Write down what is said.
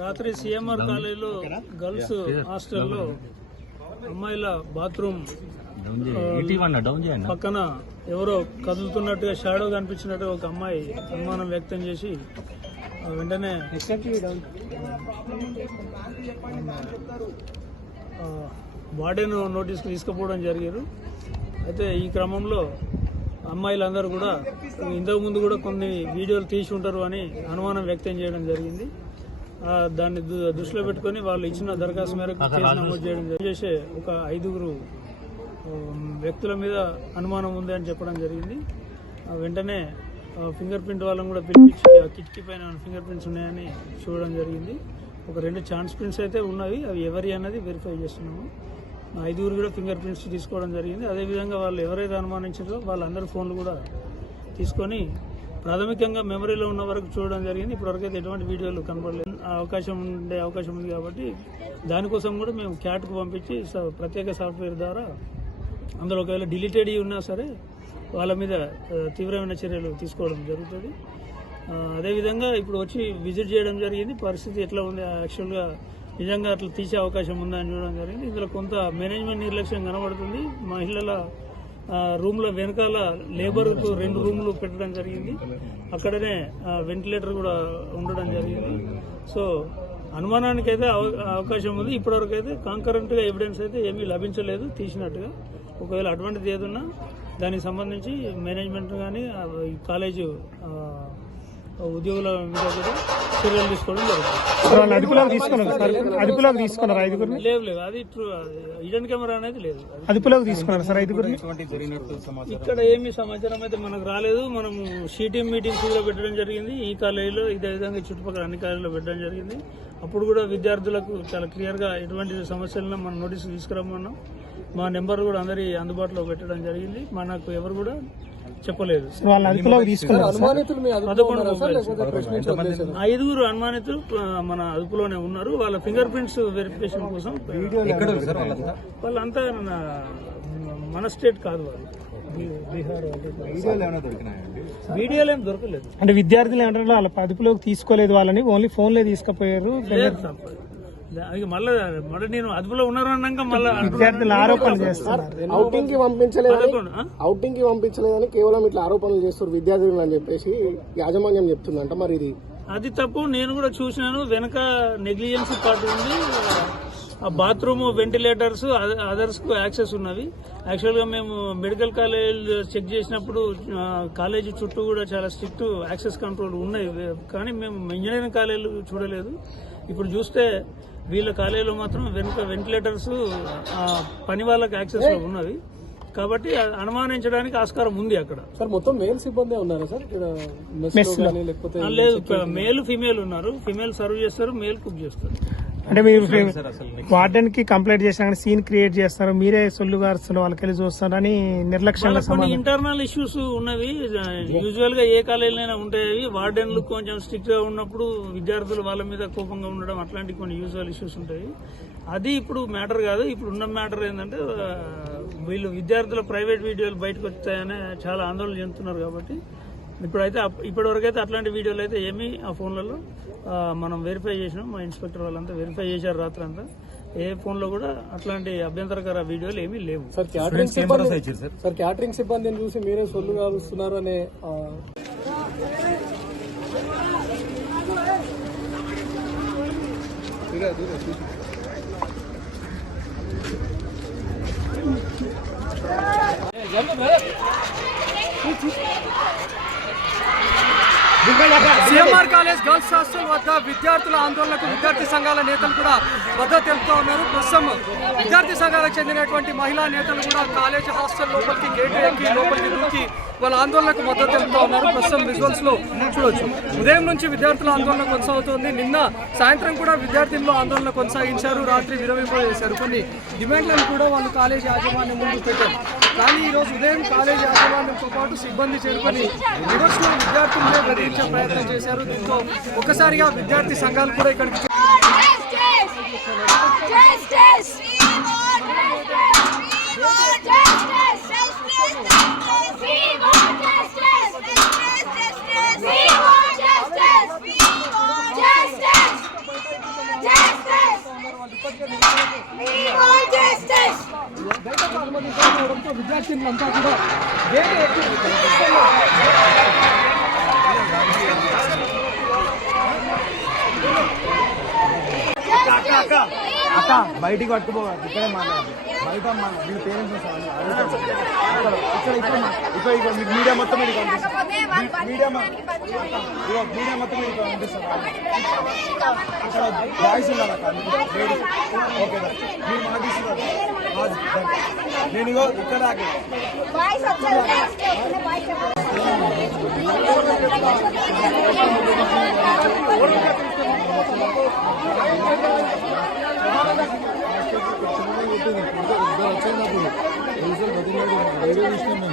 రాత్రి సిఎంఆర్ కాలేజీలో గర్ల్స్ హాస్టల్లో అమ్మాయిల బాత్రూమ్ పక్కన ఎవరో కదులుతున్నట్టుగా షాడో కనిపించినట్టుగా ఒక అమ్మాయి అనుమానం వ్యక్తం చేసి వెంటనే వార్డెన్ నోటీస్కి తీసుకుపోవడం జరిగారు. అయితే ఈ క్రమంలో అమ్మాయిలందరూ కూడా ఇంతకుముందు కూడా కొన్ని వీడియోలు తీసి ఉంటారు అని అనుమానం వ్యక్తం చేయడం జరిగింది. దాన్ని దృష్టిలో పెట్టుకుని వాళ్ళు ఇచ్చిన దరఖాస్తు మేరకు కేసు నమోదు చేయడం చేసే ఒక 5 వ్యక్తుల మీద అనుమానం ఉంది అని చెప్పడం జరిగింది. వెంటనే ఫింగర్ ప్రింట్ వాళ్ళని కూడా పిలిపించి ఆ కిటికీ పైన ఫింగర్ ప్రింట్స్ ఉన్నాయని చూడడం జరిగింది. ఒక 2 ఛాన్స్ ప్రింట్స్ అయితే ఉన్నవి, అవి ఎవరి అన్నది వెరిఫై చేస్తున్నాము. 5 కూడా ఫింగర్ ప్రింట్స్ తీసుకోవడం జరిగింది. అదేవిధంగా వాళ్ళు ఎవరైతే అనుమానించారో వాళ్ళందరి ఫోన్లు కూడా తీసుకొని ప్రాథమికంగా మెమరీలో ఉన్న వరకు చూడడం జరిగింది. ఇప్పటివరకైతే ఎటువంటి వీడియోలు కనపడలేదు. అవకాశం ఉంది కాబట్టి దానికోసం కూడా మేము క్యాట్కు పంపించి ప్రత్యేక సాఫ్ట్వేర్ ద్వారా అందులో ఒకవేళ డిలీటెడ్ ఉన్నా సరే వాళ్ళ మీద తీవ్రమైన చర్యలు తీసుకోవడం జరుగుతుంది. అదేవిధంగా ఇప్పుడు వచ్చి విజిట్ చేయడం జరిగింది. పరిస్థితి ఎట్లా ఉంది, యాక్చువల్గా నిజంగా అట్లా తీసే అవకాశం ఉందా అని చూడడం జరిగింది. ఇందులో కొంత మేనేజ్మెంట్ నిర్లక్ష్యం కనబడుతుంది. మహిళల రూమ్ల వెనకాల లేబర్కు 2 రూములు పెట్టడం జరిగింది. అక్కడనే వెంటిలేటర్ కూడా ఉండడం జరిగింది. సో అనుమానానికి అయితే అవకాశం ఉంది. ఇప్పటివరకు అయితే కాంకరెంట్గా ఎవిడెన్స్ అయితే ఏమీ లభించలేదు తీసినట్టుగా. ఒకవేళ అటువంటిది ఏదన్నా దానికి సంబంధించి మేనేజ్మెంట్ కానీ కాలేజు ఉద్యోగుల మీద కూడా చర్యలు తీసుకోవడం జరుగుతుంది. అదుపులోకి తీసుకున్నారు 5 లేవు అది హిడెన్ కెమెరా అనేది లేదు. అదుపులోకి తీసుకున్నారు సార్ 5. ఇక్కడ ఏమి సమాచారం అయితే మనకు రాలేదు. మనము షీటీఎం మీటింగ్స్ కూడా పెట్టడం జరిగింది. ఈ కాలేజీలో ఇదే విధంగా చుట్టుపక్కల అన్ని కాలేజీలో పెట్టడం జరిగింది. అప్పుడు కూడా విద్యార్థులకు చాలా క్లియర్గా ఎటువంటి సమస్యలను మనం నోటీసు తీసుకురమ్మన్నాం. మా నెంబర్ కూడా అందరి అందుబాటులో పెట్టడం జరిగింది. మనకు ఎవరు కూడా చెప్పలేదు. 5 అనుమానితులు మన అదుపులోనే ఉన్నారు. వాళ్ళ ఫింగర్ ప్రింట్స్ వెరిఫికేషన్ కోసం వాళ్ళంతా మన స్టేట్ కాదు, వాళ్ళు బీహార్. వీడియోలు ఏం దొరకలేదు. అంటే విద్యార్థులు ఏమంటారు వాళ్ళ అదుపులోకి తీసుకోలేదు, వాళ్ళని ఓన్లీ ఫోన్లే తీసుకుపోయారు. మళ్ళీ నేను అదుపులో ఉన్నారన్నాక మళ్ళీ విద్యార్థులు ఆరోపణలు చేస్తారు. ఔటింగ్ కి పంపించలేదని కేవలం ఇట్లా ఆరోపణలు చేస్తారు విద్యార్థులు అని చెప్పేసి యాజమాన్యం చెప్తుందంట. మరి ఇది అది తప్పు. నేను కూడా చూసినాను. వెనక నెగ్లిజెన్సీ పార్ట్ ఉంది. ఆ బాత్రూమ్, వెంటిలేటర్స్, అదర్స్ కు యాక్సెస్ ఉన్నవి. యాక్చువల్ గా మేము మెడికల్ కాలేజ్ చెక్ చేసినప్పుడు కాలేజీ చుట్టూ కూడా చాలా స్ట్రిక్ట్ యాక్సెస్ కంట్రోల్ ఉన్నాయి. కానీ మేము ఇంజనీరింగ్ కాలేజీలు చూడలేదు. ఇప్పుడు చూస్తే వీళ్ళ కాలేజీలో మాత్రం వెనుక వెంటిలేటర్స్ పని వాళ్ళకి యాక్సెస్ లో ఉన్నవి. కాబట్టి అనుమానించడానికి ఆస్కారం ఉంది అక్కడ. సార్ మొత్తం మేల్ సిబ్బంది ఉన్నారా సార్? లేదు, మేల్ ఫీమేల్ ఉన్నారు. ఫీమేల్ సర్వ్ చేస్తారు, మేల్ కుక్ చేస్తారు. అంటే మీరు వార్డెన్ కి కంప్లైంట్ చేసినా సీన్ క్రియేట్ చేస్తారు, మీరే సొల్లు గారుస్తున్నారు, వాళ్ళకి వెళ్ళి చూస్తారని నిర్లక్ష్యంగా. కొన్ని ఇంటర్నల్ ఇష్యూస్ ఉన్నవి. యూజువల్ గా ఏ కాలేజీలైనా ఉంటాయి. వార్డెన్లు కొంచెం స్ట్రిక్ట్ గా ఉన్నప్పుడు విద్యార్థులు వాళ్ళ మీద కోపంగా ఉండడం, అట్లాంటి కొన్ని యూజువల్ ఇష్యూస్ ఉంటాయి. అది ఇప్పుడు మ్యాటర్ కాదు. ఇప్పుడు ఉన్న మ్యాటర్ ఏంటంటే వీళ్ళు విద్యార్థుల ప్రైవేట్ వీడియోలు బయటకు వచ్చాయని చాలా ఆందోళన చెందుతున్నారు. కాబట్టి ఇప్పటివరకు అయితే అట్లాంటి వీడియోలు అయితే ఏమీ ఆ ఫోన్లలో మనం వెరిఫై చేసినాం. మా ఇన్స్పెక్టర్ వాళ్ళంతా వెరిఫై చేశారు రాత్రి అంతా. ఏ ఫోన్ లో కూడా అట్లాంటి అభ్యంతరకర వీడియోలు ఏమీ లేవు. సార్ క్యాటరింగ్ సిబ్బందిని చూసి మీరే సొల్లు కాలుస్తున్నారు అనే సిఎంఆర్ కాలేజ్ గర్ల్స్ హాస్టల్ వద్ద విద్యార్థుల ఆందోళనకు విద్యార్థి సంఘాల నేతలు కూడా మద్దతు తెలుపుతూ ఉన్నారు. ప్రస్తుతం విద్యార్థి సంఘాలకు చెందినటువంటి మహిళా నేతలు కూడా కాలేజ్ హాస్టల్ లోపలికి గేటు ఎక్కి లోపలికి దూకి వాళ్ళ ఆందోళనకు మద్దతు తెలుపుతూ ఉన్నారు. ప్రస్తుతం విజువల్స్ లో చూడొచ్చు. ఉదయం నుంచి విద్యార్థుల ఆందోళన కొనసాగుతోంది. నిన్న సాయంత్రం కూడా విద్యార్థులు ఆందోళన కొనసాగించారు. రాత్రి విరమింపజేశారు. కొన్ని డిమాండ్లను కూడా వాళ్ళు కాలేజ్ యాజమాన్యం ముందు పెట్టారు. కానీ ఈ రోజు ఉదయం కాలేజ్ యాజమాన్యంతో పాటు సిబ్బంది చేరుకొని రివర్స్లో విద్యార్థులనే బెదిరించే ప్రయత్నం చేశారు. దీంతో ఒక్కసారిగా విద్యార్థి సంఘాలు కూడా ఇక్కడికి అవడంతో విద్యార్థులంతా కూడా గేట్ ఎక్కి అక్క బయటికి పట్టుకుపోవాలి ఇక్కడే మాట్లాడాలి బయట మీ పేరెంట్స్ ఇక్కడ మీకు మీడియా మొత్తం మీడియా మొత్తం కనిపిస్తుంది అక్కడ బాయ్స్ ఉన్నారు అక్క ఓకే మీరు మాట్లాడుతున్నారు నేను ఇగో ఇక్కడ వచ్చినప్పుడు